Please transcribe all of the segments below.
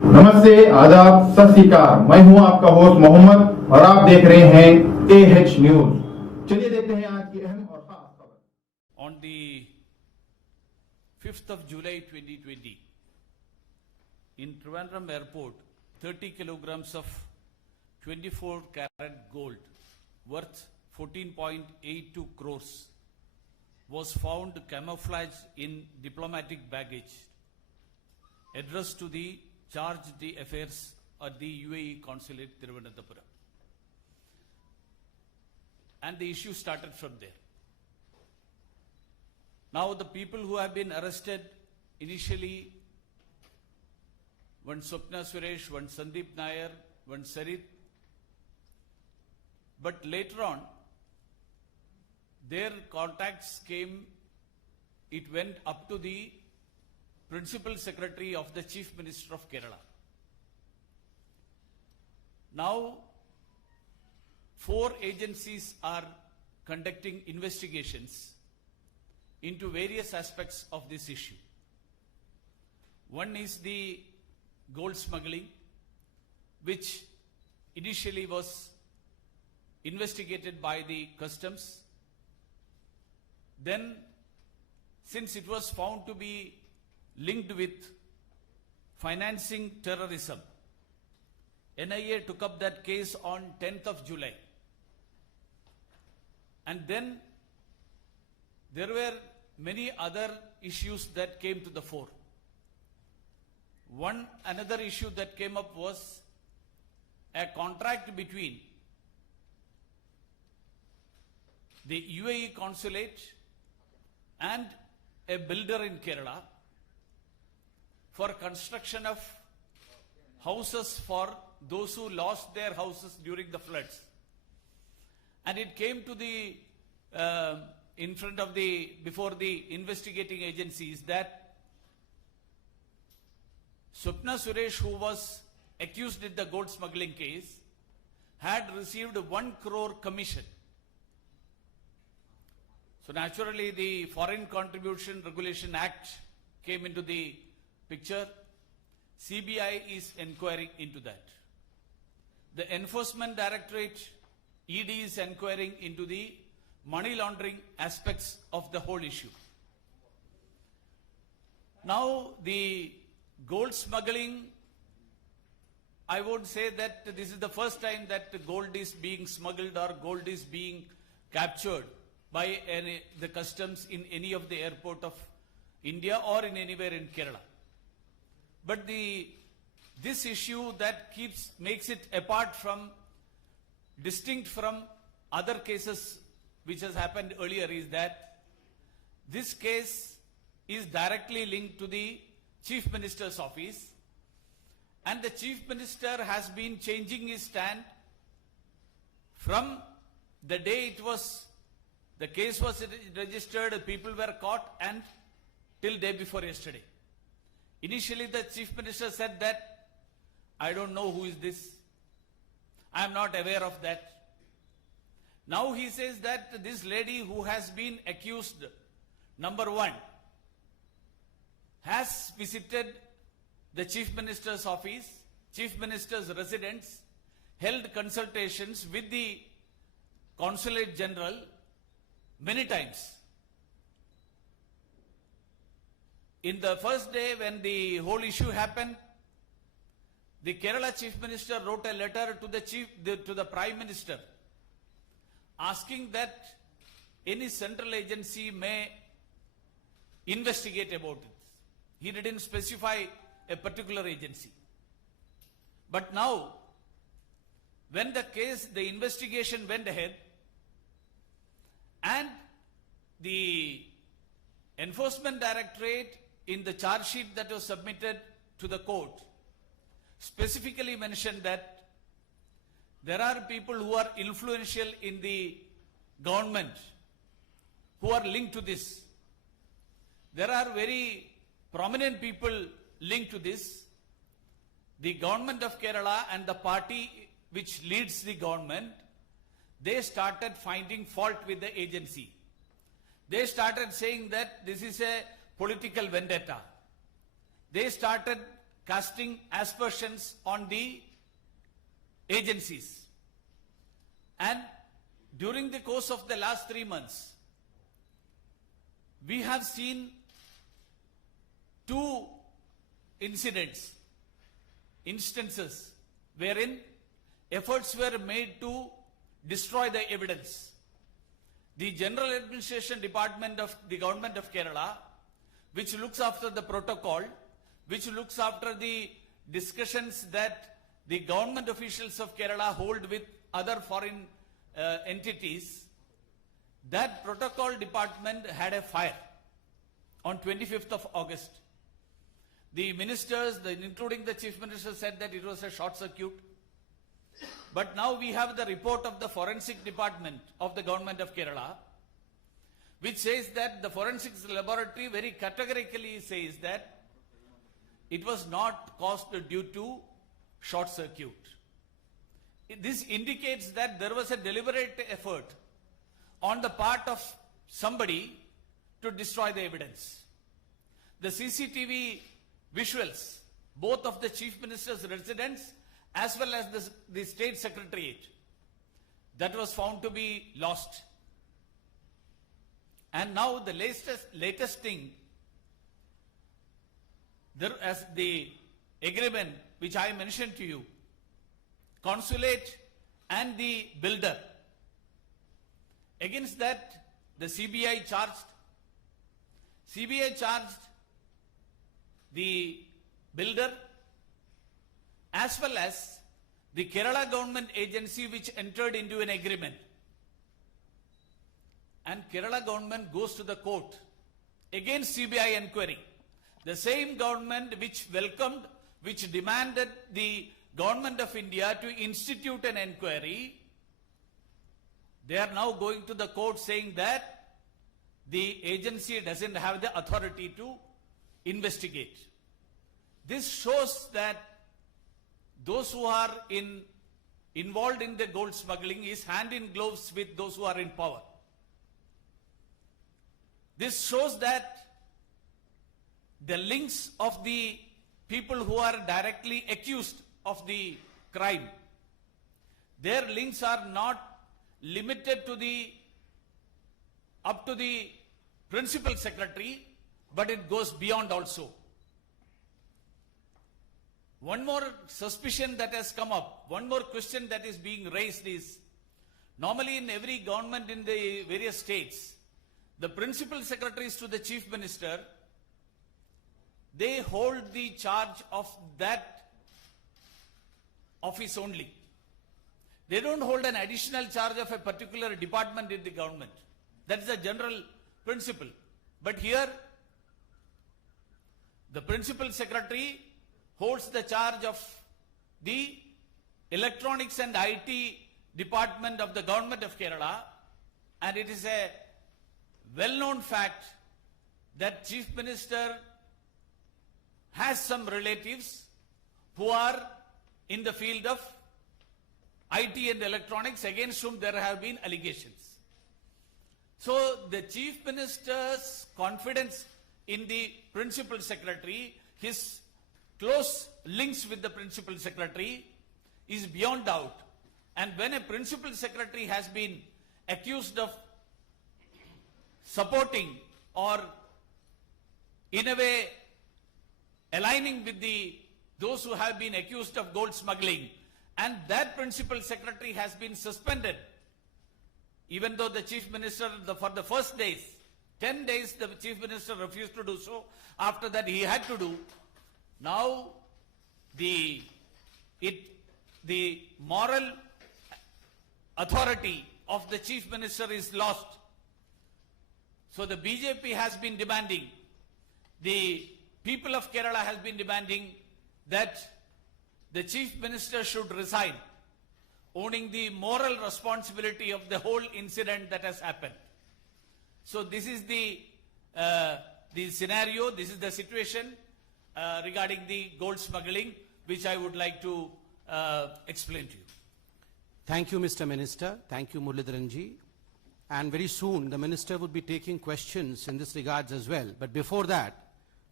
नमस्ते, आदाब, सत श्री अकाल। मैं हूं आपका होस्ट मोहम्मद और आप देख रहे हैं AH न्यूज। चलिए देखते हैं आज की अहम और खास खबर। On the 5th of July 2020, in Trivandrum Airport, 30 kilograms of 24-carat gold worth 14.82 crores was found camouflaged in diplomatic baggage addressed to the charged d'affaires at the UAE consulate Thiruvananthapuram. And the issue started from there. Now the people who have been arrested initially, one Swapna Suresh, one Sandeep Nair, one Sarit, but later on their contacts came, it went up to the Principal Secretary of the Chief Minister of Kerala. Now 4 agencies are conducting investigations into various aspects of this issue. One is the gold smuggling, which initially was investigated by the customs. Then, since it was found to be linked with financing terrorism, NIA took up that case on 10th of July. And then there were many other issues that came to the fore. Another issue that came up was a contract between the UAE consulate and a builder in Kerala for construction of houses for those who lost their houses during the floods. And it came to the before the investigating agencies that Swapna Suresh, who was accused in the gold smuggling case, had received 1 crore commission. So naturally the Foreign Contribution Regulation Act came into the picture. CBI is inquiring into that. The Enforcement Directorate, ED, is inquiring into the money laundering aspects of the whole issue. Now the gold smuggling, I would say that this is the first time that gold is being smuggled or gold is being captured by the customs in any of the airport of India or in anywhere in Kerala. But this issue that makes it distinct from other cases which has happened earlier is that this case is directly linked to the Chief Minister's office, and the Chief Minister has been changing his stand from the day the case was registered, people were caught, and till day before yesterday. Initially the Chief Minister said that, I don't know who is this, I am not aware of that. Now he says that this lady who has been accused, number 1, has visited the Chief Minister's office, Chief Minister's residence, held consultations with the Consulate General many times. In the first day when the whole issue happened, the Kerala Chief Minister wrote a letter to the Prime Minister asking that any central agency may investigate about it. He didn't specify a particular agency. But now, when the investigation went ahead, and the Enforcement Directorate, in the charge sheet that was submitted to the court, specifically mentioned that there are people who are influential in the government who are linked to this. There are very prominent people linked to this. The government of Kerala and the party which leads the government, they started finding fault with the agency. They started saying that this is a political vendetta. They started casting aspersions on the agencies. And during the course of the last 3 months, we have seen 2 instances wherein efforts were made to destroy the evidence. The General Administration Department of the Government of Kerala, which looks after the protocol, which looks after the discussions that the government officials of Kerala hold with other foreign entities, that protocol department had a fire on 25th of August. The ministers, including the Chief Minister, said that it was a short circuit. But now we have the report of the forensic department of the government of Kerala, which says that the forensics laboratory very categorically says that it was not caused due to short circuit. This indicates that there was a deliberate effort on the part of somebody to destroy the evidence. The CCTV visuals, both of the Chief Minister's residence as well as the State Secretariat, that was found to be lost. And now the latest thing, there as the agreement which I mentioned to you, consulate and the builder, against that the CBI charged the builder as well as the Kerala government agency which entered into an agreement. And Kerala government goes to the court against CBI inquiry. The same government which welcomed, which demanded the government of India to institute an inquiry, they are now going to the court saying that the agency doesn't have the authority to investigate. This shows that those who are involved in the gold smuggling is hand in gloves with those who are in power. This shows that the links of the people who are directly accused of the crime, their links are not limited to up to the principal secretary, but it goes beyond also. One more suspicion that has come up, one more question that is being raised is, normally in every government in the various states, the principal secretaries to the Chief Minister, they hold the charge of that office only. They don't hold an additional charge of a particular department in the government. That is a general principle. But here, the principal secretary holds the charge of the electronics and IT department of the government of Kerala, and it is a well-known fact that Chief Minister has some relatives who are in the field of IT and electronics against whom there have been allegations. So the Chief Minister's confidence in the Principal Secretary, his close links with the Principal Secretary is beyond doubt. And when a Principal Secretary has been accused of supporting or in a way aligning with those who have been accused of gold smuggling, and that Principal Secretary has been suspended, even though the Chief Minister for the first days, 10 days the Chief Minister refused to do so, after that he had to do. Now the moral authority of the Chief Minister is lost. So the BJP has been demanding, the people of Kerala has been demanding that the Chief Minister should resign, owning the moral responsibility of the whole incident that has happened. So this is the scenario, this is the situation regarding the gold smuggling, which I would like to explain to you. Thank you, Mr. Minister. Thank you, Muraleedharan ji. And very soon, the Minister would be taking questions in this regards as well. But before that,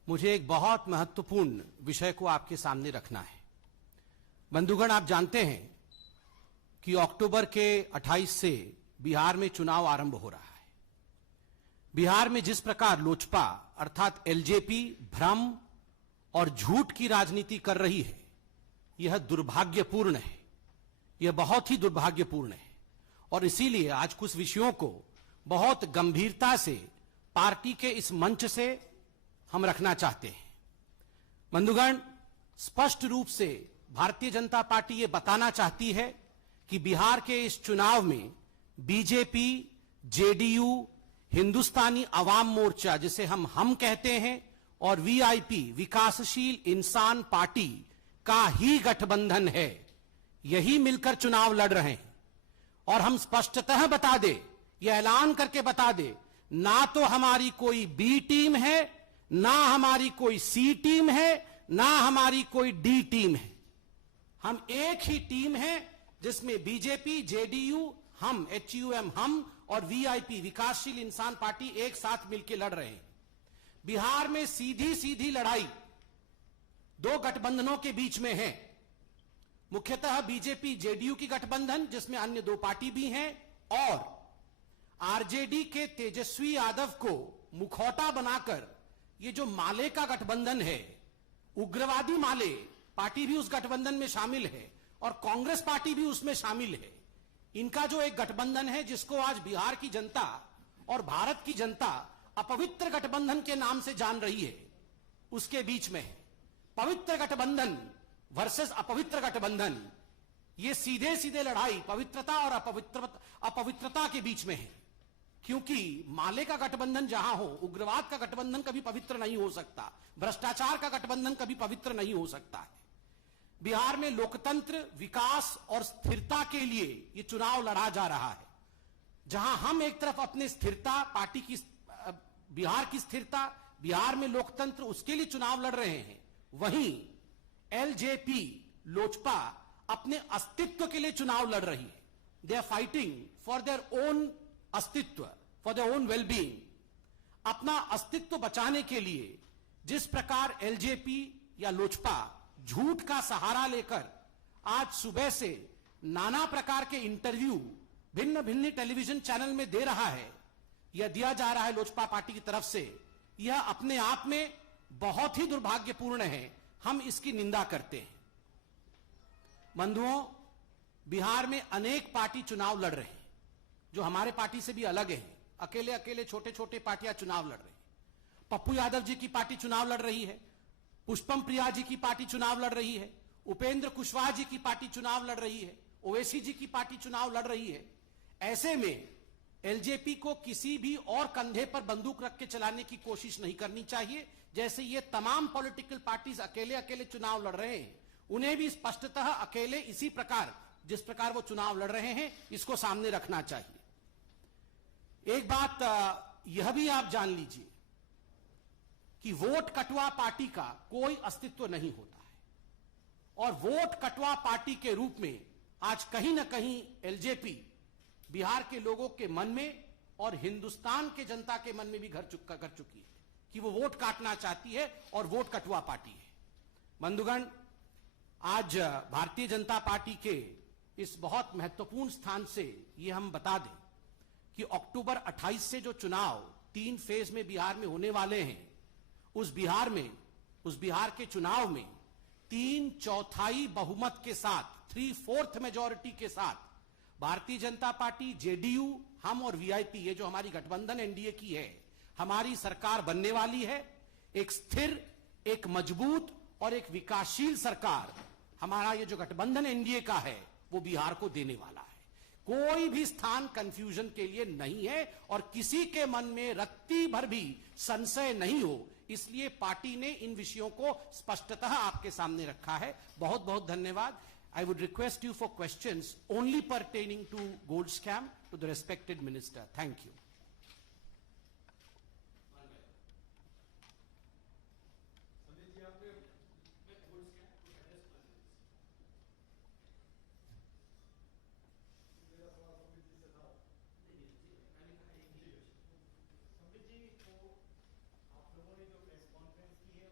मुझे एक बहुत महत्वपूर्ण विषय को आपके सामने रखना है। बंधुगण, आप जानते हैं कि अक्टूबर के 28 से बिहार में चुनाव आरंभ हो रहा है। बिहार में जिस प्रकार लोजपा अर्थात एलजेपी भ्रम और झूठ की राजनीति कर रही है, यह दुर्भाग्यपूर्ण है, यह बहुत ही दुर्भाग्यपूर्ण है। और इसीलिए आज कुछ विषयों को बहुत गंभीरता से पार्टी के इस मंच से हम रखना चाहते हैं। बंधुगण, स्पष्ट रूप से भारतीय जनता पार्टी यह बताना चाहती है कि बिहार के इस चुनाव में बीजेपी, जेडीयू, हिंदुस्तानी अवाम मोर्चा जिसे हम कहते हैं और वीआईपी विकासशील इंसान पार्टी का ही गठबंधन है। यही मिलकर चुनाव लड़ रहे हैं। और हम स्पष्टतः बता दे, यह ऐलान करके बता दे, ना तो हमारी कोई बी टीम है, ना हमारी कोई सी टीम है, ना हमारी कोई डी टीम है। हम एक ही टीम है जिसमें बीजेपी, जेडीयू, हम HUM हम और वीआईपी विकासशील इंसान पार्टी एक साथ मिलकर लड़ रहे हैं। बिहार में सीधी सीधी लड़ाई दो गठबंधनों के बीच में है। मुख्यतः बीजेपी जेडीयू की गठबंधन जिसमें अन्य दो पार्टी भी हैं, और आरजेडी के तेजस्वी यादव को मुखौटा बनाकर ये जो माले का गठबंधन है, उग्रवादी माले पार्टी भी उस गठबंधन में शामिल है और कांग्रेस पार्टी भी उसमें शामिल है। इनका जो एक गठबंधन है जिसको आज बिहार की जनता और भारत की जनता अपवित्र गठबंधन के नाम से जान रही है, उसके बीच में है। पवित्र गठबंधन वर्सेस अपवित्र गठबंधन, ये सीधे सीधे लड़ाई पवित्रता और अपवित्रता के बीच में है। क्योंकि माले का गठबंधन जहां हो, उग्रवाद का गठबंधन कभी पवित्र नहीं हो सकता, भ्रष्टाचार का गठबंधन कभी पवित्र नहीं हो सकता है। बिहार में लोकतंत्र, विकास और स्थिरता के लिए यह चुनाव लड़ा जा रहा है। जहां हम एक तरफ अपने स्थिरता, पार्टी की, बिहार की स्थिरता, बिहार में लोकतंत्र, उसके लिए चुनाव लड़ रहे हैं, वहीं एलजेपी लोजपा अपने अस्तित्व के लिए चुनाव लड़ रही है। They are fighting for their own अस्तित्व, फॉर देयर ओन वेलबींग। अपना अस्तित्व बचाने के लिए जिस प्रकार एलजेपी या लोजपा झूठ का सहारा लेकर आज सुबह से नाना प्रकार के इंटरव्यू भिन्न भिन्न टेलीविजन चैनल में दे रहा है, यह दिया जा रहा है लोजपा पार्टी की तरफ से, यह अपने आप में बहुत ही दुर्भाग्यपूर्ण है। हम इसकी निंदा करते हैं। बंधुओं, बिहार में अनेक पार्टी चुनाव लड़ रहे हैं जो हमारे पार्टी से भी अलग है। अकेले अकेले छोटे छोटे पार्टियां चुनाव लड़ रही हैं। पप्पू यादव जी की पार्टी चुनाव लड़ रही है, पुष्पम प्रिया जी की पार्टी चुनाव लड़ रही है, उपेंद्र कुशवाहा जी की पार्टी चुनाव लड़ रही है, ओवैसी जी की पार्टी चुनाव लड़ रही है। ऐसे में एलजेपी को किसी भी और कंधे पर बंदूक रख के चलाने की कोशिश नहीं करनी चाहिए। जैसे ये तमाम पॉलिटिकल पार्टीज अकेले अकेले चुनाव लड़ रहे हैं, उन्हें भी स्पष्टतः अकेले इसी प्रकार, जिस प्रकार वो चुनाव लड़ रहे हैं, इसको सामने रखना चाहिए। एक बात यह भी आप जान लीजिए कि वोट कटवा पार्टी का कोई अस्तित्व नहीं होता है, और वोट कटवा पार्टी के रूप में आज कहीं ना कहीं एलजेपी बिहार के लोगों के मन में और हिंदुस्तान के जनता के मन में भी कर चुकी है कि वो वोट काटना चाहती है और वोट कटवा पार्टी है। बंधुगण, आज भारतीय जनता पार्टी के इस बहुत महत्वपूर्ण स्थान से ये हम बता दें कि अक्टूबर 28 से जो चुनाव 3 फेज में बिहार में होने वाले हैं, उस बिहार के चुनाव में 3/4 बहुमत के साथ, 3/4 मेजॉरिटी के साथ भारतीय जनता पार्टी, जेडीयू, हम और वीआईपी, ये जो हमारी गठबंधन एनडीए की है, हमारी सरकार बनने वाली है। एक स्थिर, एक मजबूत और एक विकासशील सरकार हमारा ये जो गठबंधन एनडीए का है वो बिहार को देने वाला है। कोई भी स्थान कंफ्यूजन के लिए नहीं है और किसी के मन में रत्ती भर भी संशय नहीं हो, इसलिए पार्टी ने इन विषयों को स्पष्टतः आपके सामने रखा है। बहुत बहुत धन्यवाद। I would request you for questions only pertaining to gold scam to the respected minister. Thank you. Sambit जी, तो आप लोगों ने जो प्रेस कॉन्फ्रेंस की है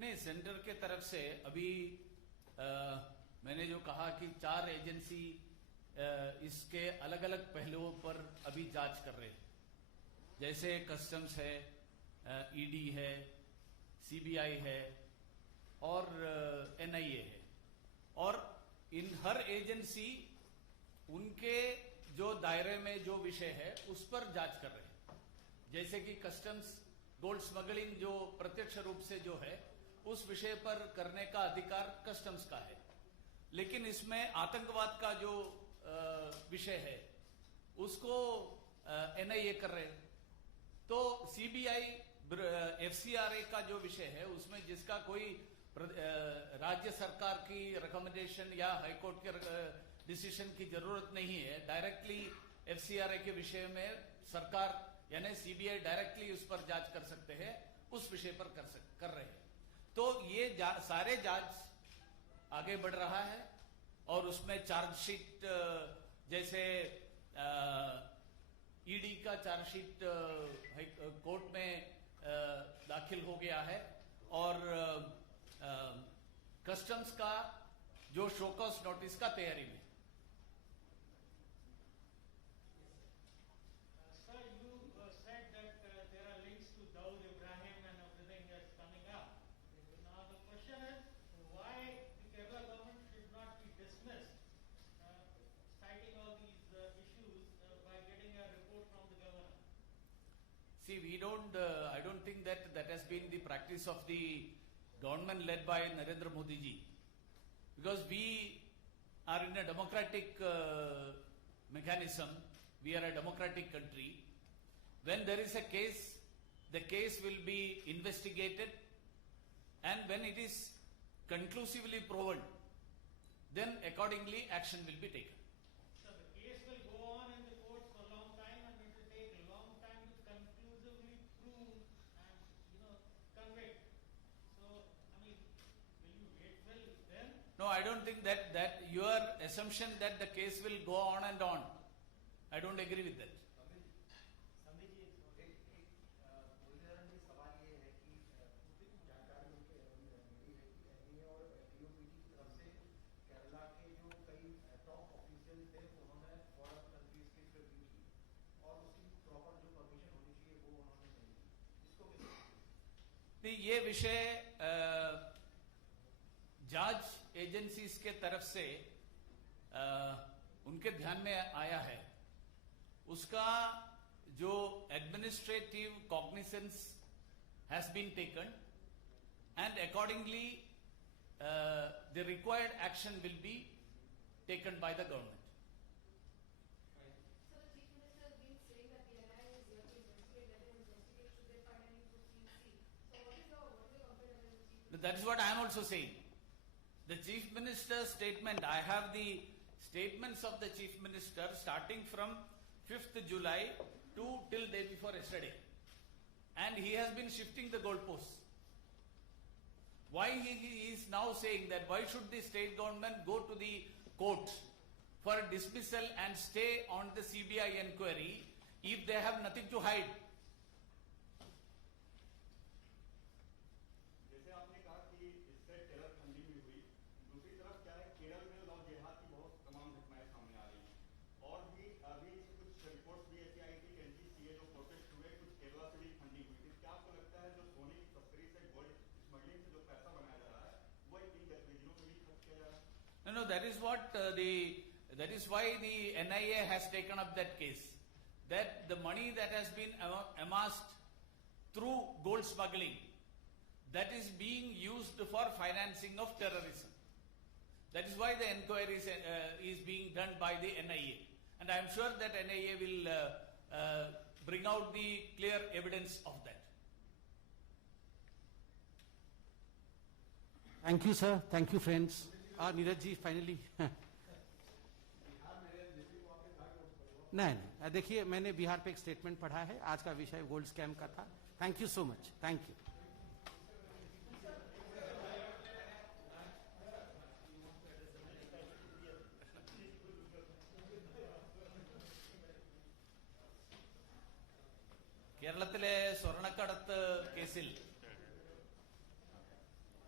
नहीं, सेंटर के तरफ से अभी मैंने जो कहा कि 4 एजेंसी इसके अलग अलग पहलुओं पर अभी जांच कर रहे हैं, जैसे कस्टम्स है, ईडी है, सीबीआई है और एनआईए है। और इन हर एजेंसी उनके जो दायरे में जो विषय है उस पर जांच कर रहे हैं। जैसे कि कस्टम्स गोल्ड स्मगलिंग जो प्रत्यक्ष रूप से जो है उस विषय पर करने का अधिकार कस्टम्स का है, लेकिन इसमें आतंकवाद का जो विषय है उसको एनआईए कर रहे हैं। तो सीबीआई एफसीआरए का जो विषय है उसमें जिसका कोई राज्य सरकार की रिकमेंडेशन या हाईकोर्ट के डिसीजन की जरूरत नहीं है, डायरेक्टली एफसीआरए के विषय में सरकार यानी सीबीआई डायरेक्टली उस पर जांच कर सकते हैं, उस विषय पर कर रहे हैं। तो ये सारे जांच आगे बढ़ रहा है और उसमें चार्जशीट जैसे ईडी का चार्जशीट कोर्ट में दाखिल हो गया है और कस्टम्स का जो शोकॉस नोटिस का तैयारी में। See, I don't think that has been the practice of the government led by Narendra Modi ji, because we are in a democratic mechanism. We are a democratic country. When there is a case, the case will be investigated, and when it is conclusively proven, then accordingly action will be taken. So the case will go on in the courts for a long time, and it will take a long time to conclusively prove and convict. So I mean, will you wait till then? No, I don't think that your assumption that the case will go on and on, I don't agree with that. ये विषय जांच agencies के तरफ से उनके ध्यान में आया है, उसका जो administrative cognisance has been taken and accordingly the required action will be taken by the government. That is what I am also saying. The Chief Minister's statement, I have the statements of the Chief Minister starting from 5th July to till day before yesterday. And he has been shifting the goalposts. Why he is now saying that why should the state government go to the court for dismissal and stay on the CBI inquiry if they have nothing to hide? No, that is what that is why the NIA has taken up that case. That the money that has been amassed through gold smuggling, that is being used for financing of terrorism. That is why the inquiry is being done by the NIA, and I am sure that NIA will bring out the clear evidence of that. Thank you, sir. Thank you, friends. Neeraj ji finally नहीं, देखिए मैंने बिहार पे एक statement पढ़ा है, आज का विषय गोल्ड स्कैम का था. Thank you so much. Thank you. കേരളത്തിലെ സ്വർണ്ണക്കടത്ത് കേസിൽ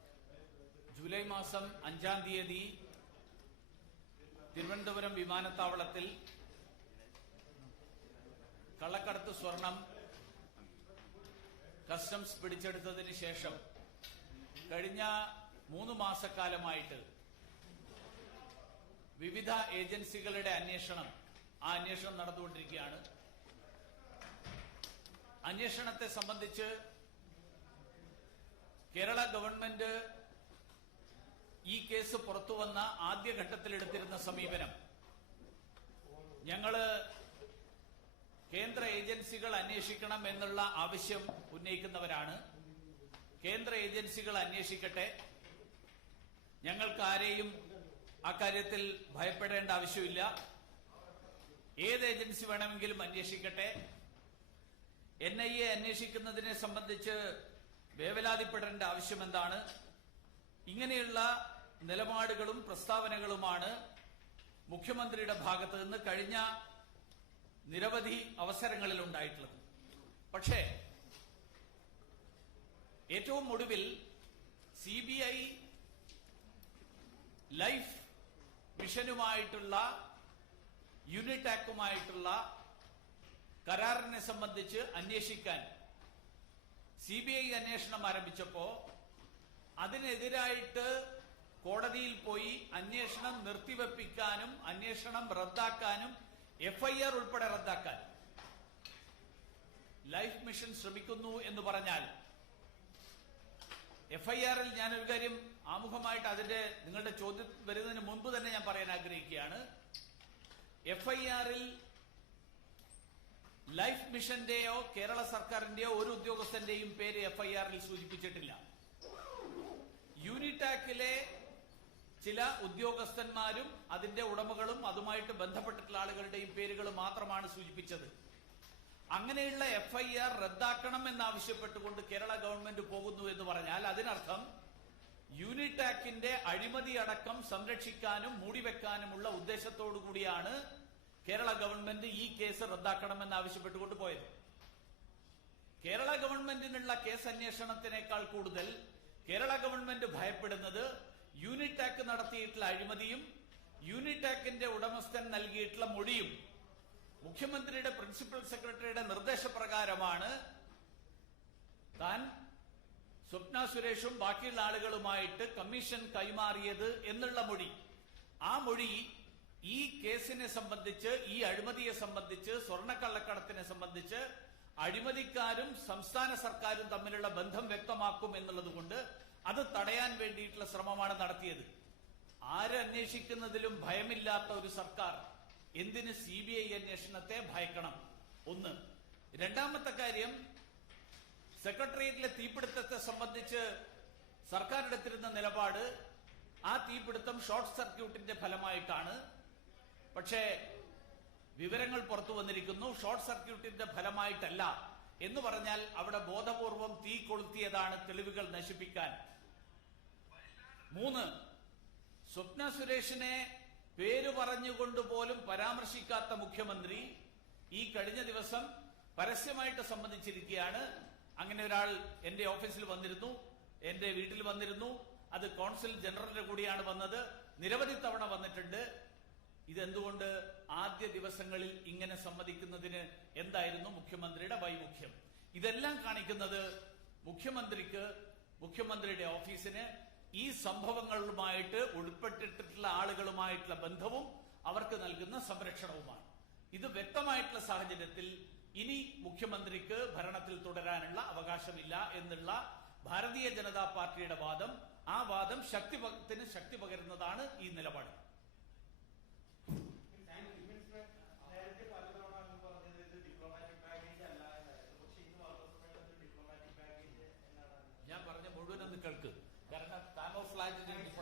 ജൂലൈ മാസം 5-ാം തീയതി തിരുവനന്തപുരം വിമാനത്താവളത്തിൽ കള്ളക്കടത്ത് സ്വർണം കസ്റ്റംസ് പിടിച്ചെടുത്തതിന് ശേഷം കഴിഞ്ഞ 3 മാസക്കാലമായിട്ട് വിവിധ ഏജൻസികളുടെ അന്വേഷണം നടന്നുകൊണ്ടിരിക്കുകയാണ്. അന്വേഷണത്തെ സംബന്ധിച്ച് കേരള ഗവൺമെന്റ് ഈ കേസ് പുറത്തുവന്ന ആദ്യഘട്ടത്തിൽ എടുത്തിരുന്ന സമീപനം, ഞങ്ങള് കേന്ദ്ര ഏജൻസികൾ അന്വേഷിക്കണം എന്നുള്ള ആവശ്യം ഉന്നയിക്കുന്നവരാണ്. കേന്ദ്ര ഏജൻസികൾ അന്വേഷിക്കട്ടെ, ഞങ്ങൾക്ക് ആരെയും അക്കാര്യത്തിൽ ഭയപ്പെടേണ്ട ആവശ്യമില്ല. ഏത് ഏജൻസി വേണമെങ്കിലും അന്വേഷിക്കട്ടെ. NIA അന്വേഷിക്കുന്നതിനെ സംബന്ധിച്ച് വേവലാതിപ്പെടേണ്ട ആവശ്യമെന്താണ്? ഇങ്ങനെയുള്ള നിലപാടുകളും പ്രസ്താവനകളുമാണ് മുഖ്യമന്ത്രിയുടെ ഭാഗത്ത് നിന്ന് കഴിഞ്ഞ നിരവധി അവസരങ്ങളിൽ ഉണ്ടായിട്ടുള്ളത്. പക്ഷേ ഏറ്റവും ഒടുവിൽ CBI ലൈഫ് മിഷനുമായിട്ടുള്ള യൂണിടാക്കുമായിട്ടുള്ള കരാറിനെ സംബന്ധിച്ച് അന്വേഷിക്കാൻ CBI അന്വേഷണം ആരംഭിച്ചപ്പോ അതിനെതിരായിട്ട് കോടതിയിൽ പോയി അന്വേഷണം നിർത്തിവെപ്പിക്കാനും അന്വേഷണം റദ്ദാക്കാനും FIR ഉൾപ്പെടെ റദ്ദാക്കാൻ ലൈഫ് മിഷൻ ശ്രമിക്കുന്നു എന്ന് പറഞ്ഞാൽ, FIR-ൽ ഞാനൊരു കാര്യം ആമുഖമായിട്ട് അതിന്റെ നിങ്ങളുടെ ചോദ്യം വരുന്നതിന് മുൻപ് തന്നെ ഞാൻ പറയാൻ ആഗ്രഹിക്കുകയാണ്. FIR-ൽ ലൈഫ് മിഷന്റെയോ കേരള സർക്കാരിന്റെയോ ഒരു ഉദ്യോഗസ്ഥന്റെയും പേര് FIR-ൽ സൂചിപ്പിച്ചിട്ടില്ല. യൂണിടാക്കിലെ ചില ഉദ്യോഗസ്ഥന്മാരും അതിന്റെ ഉടമകളും അതുമായിട്ട് ബന്ധപ്പെട്ടിട്ടുള്ള ആളുകളുടെയും പേരുകൾ മാത്രമാണ് സൂചിപ്പിച്ചത്. അങ്ങനെയുള്ള FIR റദ്ദാക്കണം എന്നാവശ്യപ്പെട്ടുകൊണ്ട് കേരള ഗവൺമെന്റ് പോകുന്നു എന്ന് പറഞ്ഞാൽ അതിനർത്ഥം യൂണിടാക്കിന്റെ അഴിമതി അടക്കം സംരക്ഷിക്കാനും മൂടിവെക്കാനുമുള്ള ഉദ്ദേശത്തോടു കൂടിയാണ് കേരള ഗവൺമെന്റ് ഈ കേസ് റദ്ദാക്കണമെന്ന് ആവശ്യപ്പെട്ടുകൊണ്ട് പോയത്. കേരള ഗവൺമെന്റിനുള്ള കേസ് അന്വേഷണത്തിനേക്കാൾ കൂടുതൽ കേരള ഗവൺമെന്റ് ഭയപ്പെടുന്നത് യൂണിടാക്ക് നടത്തിയിട്ടുള്ള അഴിമതിയും യൂണിടാക്കിന്റെ ഉടമസ്ഥൻ നൽകിയിട്ടുള്ള മൊഴിയും. മുഖ്യമന്ത്രിയുടെ പ്രിൻസിപ്പൽ സെക്രട്ടറിയുടെ നിർദ്ദേശപ്രകാരമാണ് താൻ സ്വപ്ന സുരേഷും ബാക്കിയുള്ള ആളുകളുമായിട്ട് കമ്മീഷൻ കൈമാറിയത് എന്നുള്ള മൊഴി. ആ മൊഴി ഈ കേസിനെ സംബന്ധിച്ച്, ഈ അഴിമതിയെ സംബന്ധിച്ച്, സ്വർണ്ണക്കള്ളക്കടത്തിനെ സംബന്ധിച്ച് അഴിമതിക്കാരും സംസ്ഥാന സർക്കാരും തമ്മിലുള്ള ബന്ധം വ്യക്തമാക്കും എന്നുള്ളതുകൊണ്ട് അത് തടയാൻ വേണ്ടിയിട്ടുള്ള ശ്രമമാണ് നടത്തിയത്. ആരന്വേഷിക്കുന്നതിലും ഭയമില്ലാത്ത ഒരു സർക്കാർ എന്തിന് CBI അന്വേഷണത്തെ ഭയക്കണം? ഒന്ന്. രണ്ടാമത്തെ കാര്യം, സെക്രട്ടേറിയറ്റിലെ തീപിടുത്തത്തെ സംബന്ധിച്ച് സർക്കാർ എടുത്തിരുന്ന നിലപാട് ആ തീപിടുത്തം ഷോർട്ട് സർക്യൂട്ടിന്റെ ഫലമായിട്ടാണ്. പക്ഷേ വിവരങ്ങൾ പുറത്തു വന്നിരിക്കുന്നു ഷോർട്ട് സർക്യൂട്ടിന്റെ ഫലമായിട്ടല്ല എന്ന് പറഞ്ഞാൽ അവിടെ ബോധപൂർവം തീ കൊളുത്തിയതാണ് തെളിവുകൾ നശിപ്പിക്കാൻ. 3. സ്വപ്ന സുരേഷിനെ പേര് പറഞ്ഞുകൊണ്ട് പോലും പരാമർശിക്കാത്ത മുഖ്യമന്ത്രി ഈ കഴിഞ്ഞ ദിവസം പരസ്യമായിട്ട് സമ്മതിച്ചിരിക്കുകയാണ്, അങ്ങനെ ഒരാൾ എന്റെ ഓഫീസിൽ വന്നിരുന്നു, എന്റെ വീട്ടിൽ വന്നിരുന്നു, അത് കോൺസുൽ ജനറലിന്റെ കൂടിയാണ് വന്നത്, നിരവധി തവണ വന്നിട്ടുണ്ട്. ഇതെന്തുകൊണ്ട് ആദ്യ ദിവസങ്ങളിൽ ഇങ്ങനെ സമ്മതിക്കുന്നതിന് എന്തായിരുന്നു മുഖ്യമന്ത്രിയുടെ വൈമുഖ്യം? ഇതെല്ലാം കാണിക്കുന്നത് മുഖ്യമന്ത്രിക്ക്, മുഖ്യമന്ത്രിയുടെ ഓഫീസിന് ഈ സംഭവങ്ങളുമായിട്ട് ഉൾപ്പെട്ടിട്ടുള്ള ആളുകളുമായിട്ടുള്ള ബന്ധവും അവർക്ക് നൽകുന്ന സംരക്ഷണവുമാണ്. ഇത് വ്യക്തമായിട്ടുള്ള സാഹചര്യത്തിൽ ഇനി മുഖ്യമന്ത്രിക്ക് ഭരണത്തിൽ തുടരാനുള്ള അവകാശമില്ല എന്നുള്ള ഭാരതീയ ജനതാ പാർട്ടിയുടെ വാദം, ആ വാദം ശക്തി പകരുന്നതാണ് ഈ നിലപാട്. ഞാൻ പറഞ്ഞ മുഴുവൻ ഒന്ന് കേൾക്ക്. കാരണം കാമോഫ്ലാജിന്റെ